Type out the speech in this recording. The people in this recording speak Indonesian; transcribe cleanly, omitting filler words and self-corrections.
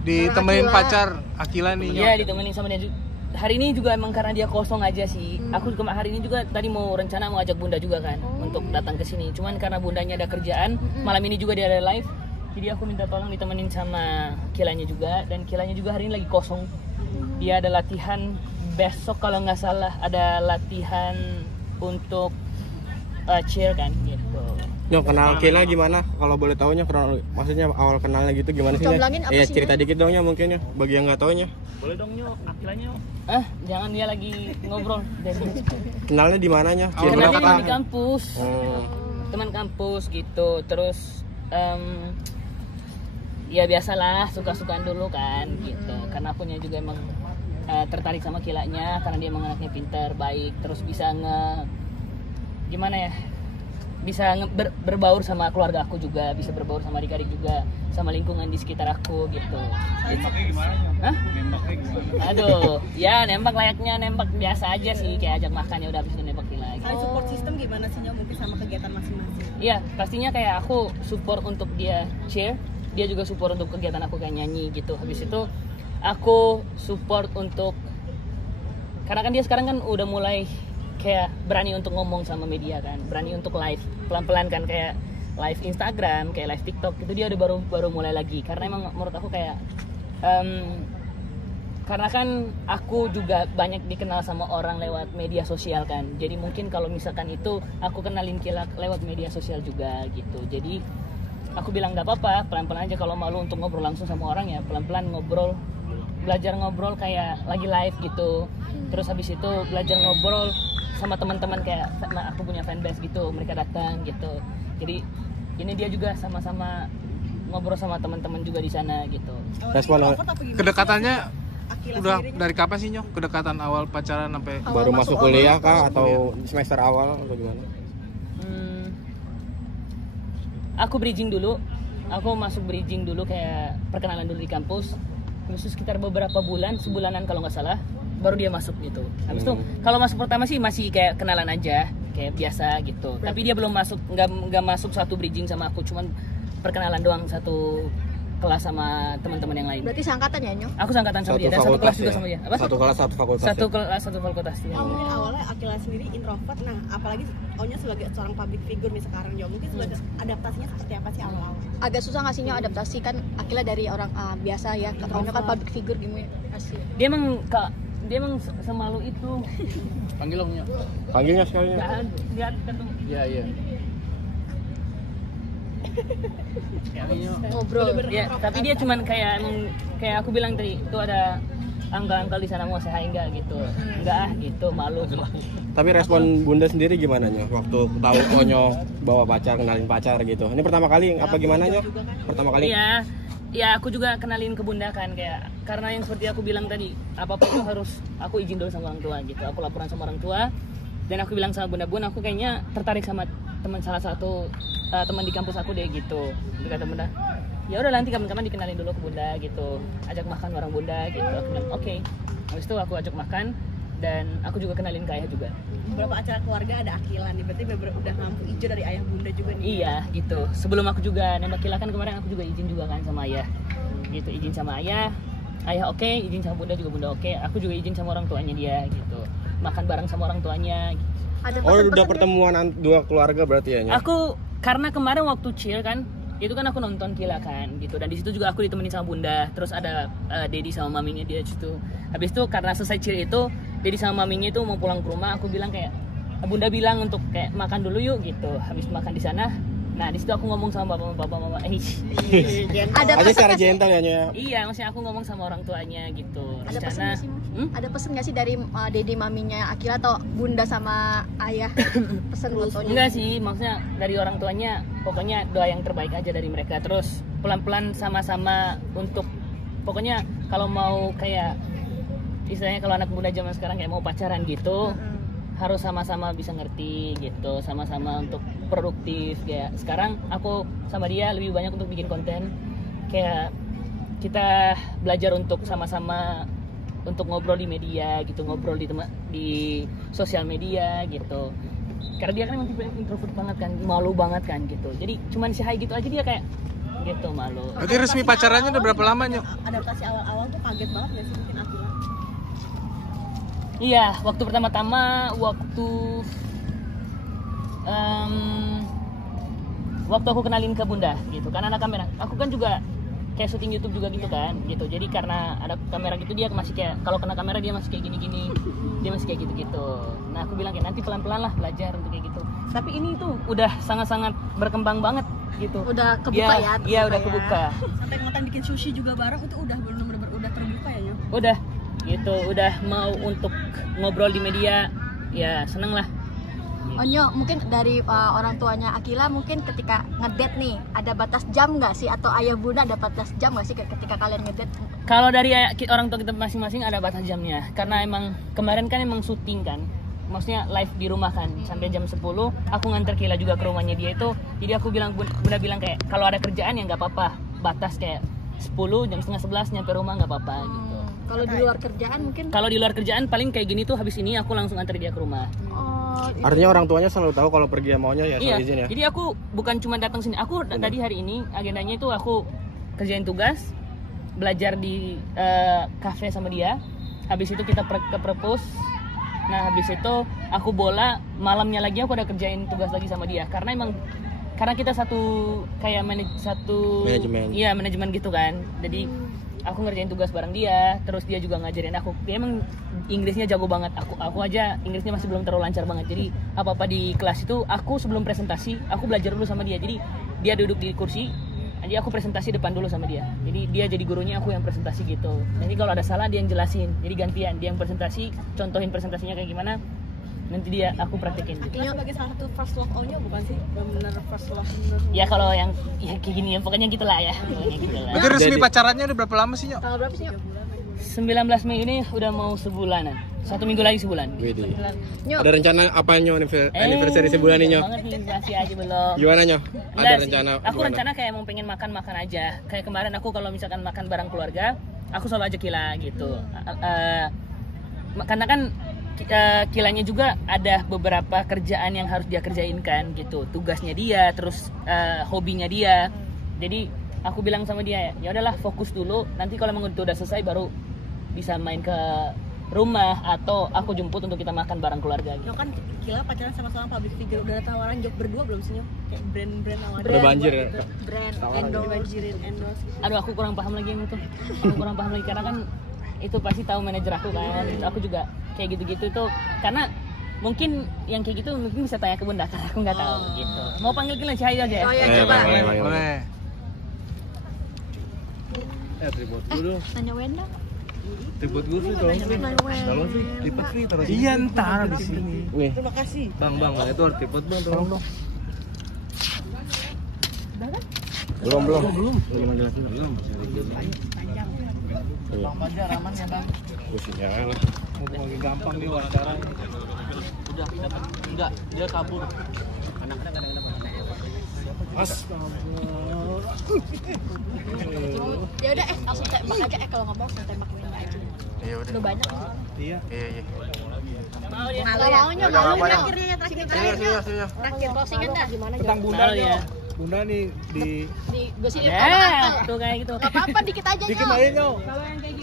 Ditemenin pacar Akila nih. Iya, ditemenin sama dia. Hari ini juga emang karena dia kosong aja sih. Aku hari ini juga tadi mau rencana mau ajak bunda juga kan untuk datang ke sini. Cuman karena bundanya ada kerjaan, malam ini juga dia ada live. Jadi aku minta tolong ditemenin sama Kilanya juga, dan Kilanya juga hari ini lagi kosong. Dia ada latihan besok kalau nggak salah, ada latihan untuk cheer kan gitu. Nyok, kenal Kila gimana? Kalau boleh tahunya, maksudnya awal kenalnya gitu gimana sih? Ya cerita dikit dong ya mungkin ya, bagi yang nggak tahunya. Boleh dong Nyok, Akilanya Nyok. Jangan, dia lagi ngobrol. Kenalnya di mananya? Kenalnya teman di kampus. Teman kampus gitu. Terus ya biasalah, suka-sukaan dulu kan gitu. Karena akunya juga emang tertarik sama Kilanya karena dia emang anaknya pintar, baik, terus bisa bisa berbaur sama keluarga aku juga, bisa berbaur sama adik-adik juga, sama lingkungan di sekitar aku gitu. Nembaknya gimana? Nembaknya gimana? Aduh, ya nembak layaknya nembak biasa aja sih, kayak ajak makan ya udah habis itu nembak lagi. Support system gimana sih Nyok, mungkin sama kegiatan masing-masing? Iya, pastinya kayak aku support untuk dia cheer, dia juga support untuk kegiatan aku kayak nyanyi gitu. Habis itu aku support untuk, karena kan dia sekarang kan udah mulai kayak berani untuk ngomong sama media kan, berani untuk live pelan-pelan kan, kayak live Instagram, kayak live TikTok itu dia udah baru mulai lagi. Karena emang menurut aku kayak karena kan aku juga banyak dikenal sama orang lewat media sosial kan, jadi mungkin kalau misalkan itu aku kenalin Kila lewat media sosial juga gitu. Jadi aku bilang nggak apa-apa, pelan-pelan aja. Kalau malu untuk ngobrol langsung sama orang ya pelan-pelan ngobrol, belajar ngobrol kayak lagi live gitu. Terus habis itu belajar ngobrol sama teman-teman, kayak aku punya fanbase gitu, mereka datang gitu. Jadi ini dia juga sama-sama ngobrol sama teman-teman juga di sana gitu. Respon Kedekatannya udah dari kapan sih Nyok? Kedekatan awal pacaran sampai baru masuk kuliah kah atau semester awal atau gimana? Aku bridging dulu. Aku masuk bridging dulu, kayak perkenalan dulu di kampus. Terus sekitar beberapa bulan, sebulanan kalau nggak salah, baru dia masuk gitu. Habis itu kalau masuk pertama sih masih kayak kenalan aja, kayak biasa gitu. Tapi dia belum masuk, nggak masuk satu bridging sama aku, cuman perkenalan doang, satu kelas sama teman-teman yang lain. Berarti seangkatan ya Nyok? Aku seangkatan sama dia dan satu kelas juga sama dia. Apa? Satu kelas satu fakultas. Satu kelas satu fakultas. Ya. Mungkin awalnya Akila sendiri introvert, nah apalagi Onya sebagai seorang public figure nih sekarang Nyok, mungkin sebagai adaptasinya seperti apa sih awal-awal? Agak susah nggak sih Nyok adaptasi, kan Akila dari orang biasa ya, Onya kan public figure gimana sih? Dia emang semalu itu. panggil Nyok. Panggilnya sekali. Enggak ketemu. Iya. Ngobrol. Ya, tapi dia cuman kayak aku bilang tadi, itu ada angkel-angkel di sana mau saya enggak gitu. Enggak gitu, malu. Tapi respon bunda sendiri gimana Nyok waktu tahu Onyo bawa pacar, kenalin pacar gitu? Ini pertama kali apa gimana Nyok? Pertama kali? Iya. Ya aku juga kenalin ke bunda kan, kayak karena yang seperti aku bilang tadi, apapun itu harus aku izin dulu sama orang tua gitu. Aku laporan sama orang tua dan aku bilang sama bunda, "Bun, aku kayaknya tertarik sama salah satu teman di kampus aku deh," gitu. Kata bunda, "Ya udah nanti kapan-kapan dikenalin dulu ke bunda gitu. Ajak makan bareng bunda gitu." Aku bilang, "Oke." Habis itu aku ajak makan dan aku juga kenalin ke ayah juga. Beberapa acara keluarga ada Akila nih, berarti udah lampu hijau dari ayah bunda juga nih. Iya gitu. Sebelum aku juga nembak Kila kan kemarin aku juga izin juga kan sama ayah. Gitu, izin sama ayah. Ayah oke, izin sama bunda juga bunda oke. Aku juga izin sama orang tuanya dia gitu. Makan bareng sama orang tuanya gitu. Udah pertemuan dua keluarga berarti ya Nyok? Aku karena kemarin waktu chill kan, itu kan aku nonton Kila kan gitu, dan di situ juga aku ditemenin sama bunda, terus ada Dedi sama maminya dia situ. Habis itu karena selesai chill itu, Dedi sama maminya itu mau pulang ke rumah, aku bilang kayak, bunda bilang untuk kayak makan dulu yuk gitu. Habis makan di sana, nah di situ aku ngomong sama bapak mama. Ada cara gentle ya Nyok? Iya, maksudnya aku ngomong sama orang tuanya gitu. Ada pesan nggak sih? Ada pesan nggak sih dari Dedi maminya Akila atau bunda sama ayah? Pesan buat Onya? Enggak sih, maksudnya dari orang tuanya pokoknya doa yang terbaik aja dari mereka. Terus pelan-pelan sama-sama untuk, pokoknya kalau mau kayak istilahnya kalau anak muda zaman sekarang kayak mau pacaran gitu, harus sama-sama bisa ngerti gitu, sama-sama untuk produktif. Kayak sekarang aku sama dia lebih banyak untuk bikin konten, kayak kita belajar untuk sama-sama untuk ngobrol di media gitu, ngobrol di sosial media gitu. Karena dia kan emang tipe introvert banget kan, malu banget kan gitu. Jadi cuman si hai gitu aja dia kayak gitu, malu. Berarti resmi pacarannya udah berapa lama Nyok? Adaptasi awal-awal tuh kaget banget gak sih mungkin Akila? Iya, waktu pertama-tama waktu aku kenalin ke Bunda gitu kan, anak kamera. Aku kan juga kayak syuting YouTube juga gitu kan, gitu. Jadi karena ada kamera gitu dia masih kayak kalau kena kamera dia masih kayak gini-gini, dia masih kayak gitu-gitu. Nah aku bilang kayak nanti pelan-pelan lah belajar untuk kayak gitu. Tapi ini tuh udah sangat-sangat berkembang banget gitu. Udah kebuka ya? Iya udah kebuka. Sampai ngeliatin bikin sushi juga bareng itu udah bener-bener udah terbuka ya Nyok? Udah gitu, udah mau untuk ngobrol di media, ya seneng lah. Onyo, mungkin dari orang tuanya Akila mungkin ketika ngedate nih ada batas jam nggak sih, atau ayah bunda ada batas jam nggak sih ketika kalian ngedate? Kalau dari orang tua kita masing-masing ada batas jamnya, karena emang kemarin kan emang syuting kan, maksudnya live di rumah kan sampai jam 10. Aku nganter Kila juga ke rumahnya dia itu, jadi aku bilang bunda bilang kayak kalau ada kerjaan ya nggak apa-apa, batas kayak 10 jam setengah 11 nyampe rumah nggak apa-apa gitu. Kalau di luar kerjaan mungkin? Kalau di luar kerjaan paling kayak gini tuh habis ini aku langsung antar dia ke rumah. Artinya orang tuanya selalu tahu kalau pergi sama Onyo ya Iya, soal izin ya? jadi aku bukan cuma datang sini. Aku tadi hari ini agendanya itu aku kerjain tugas, belajar di cafe sama dia. Habis itu kita ke perpus. Nah, habis itu aku bola, malamnya lagi aku ada kerjain tugas lagi sama dia. Karena kita satu kayak manajemen. Iya, manajemen gitu kan. Jadi aku ngerjain tugas bareng dia, terus dia juga ngajarin aku. Dia emang Inggrisnya jago banget. Aku aja Inggrisnya masih belum terlalu lancar banget. Jadi apa-apa di kelas itu aku sebelum presentasi, aku belajar dulu sama dia. Jadi dia duduk di kursi, jadi aku presentasi depan dulu sama dia. Jadi dia jadi gurunya, aku yang presentasi gitu. Jadi kalau ada salah dia yang jelasin. Jadi gantian, dia yang presentasi, contohin presentasinya kayak gimana. Nanti aku praktekin gitu. Akila sebagai salah satu first love Onyo bukan sih? Bener first love Ya kalau yang ya kayak gini ya pokoknya gitulah ya. Pokoknya gitulah. Berarti resmi pacarannya udah berapa lama sih Nyok? Tanggal berapa sih Nyok? 19 Mei ini udah mau sebulanan. 1 minggu lagi sebulan. Widih. Nyok, Ada rencana apa Nyo anniversary sebulan ini Nyo? Banget nih, masih aja belum. Gimana Nyo? Ada Enggak sih. rencana? Aku gimana? rencana kayak mau pengen makan aja. Kayak kemarin aku kalau misalkan makan bareng keluarga, aku selalu ajak Kila gitu. Karena kan Kilanya juga ada beberapa kerjaan yang harus dia kerjain kan gitu. Tugasnya dia, terus hobinya dia. Jadi aku bilang sama dia, ya udahlah fokus dulu. Nanti kalau emang udah selesai baru bisa main ke rumah atau aku jemput untuk kita makan bareng keluarga gitu. Nyok kan Kila pacaran sama seorang public figure, udah ada tawaran job berdua belum sih Nyok? Kayak brand-brand nawarin. Udah banjir ya? brand Banjirin endorse gitu. Aduh aku kurang paham lagi yang itu. Aku kurang paham lagi karena kan itu pasti tahu manajer aku kan. Aku juga kayak gitu-gitu tuh karena mungkin yang kayak gitu mungkin bisa tanya ke Bunda karena aku nggak tahu gitu. Mau panggil Kila Cahaya aja ya? Oh ya, Ayo, coba. Boleh. Tripod dulu. Nanya Wenda. Tripod gue sih tolong sih. Tolong sih, lipat sih taruh sini. Iya ntar di sini. Nih. Terima kasih. Bang, itu harus tripod bang, tolong dong. Belum. Belum jelasin. Belum, masih ada gini. Bang Bajar aman ya Bang? Kursinya lah. Mau gampang nih wawancara. Udah dapat enggak dia kabur. Ya udah langsung tembak aja kalau ngomong langsung tembak Wenda aja. Iya udah. Udah banyak. Iya. Mau dia. Maunya Terakhirnya ya terakhir. Terakhir closingan dah. Gimana Tentang Bunda Mau ya. Bunda nih di di gue sih Ya, tuh kayak gitu. apa-apa dikit aja dikit Nyok. aja Nyo. Kalau yang kayak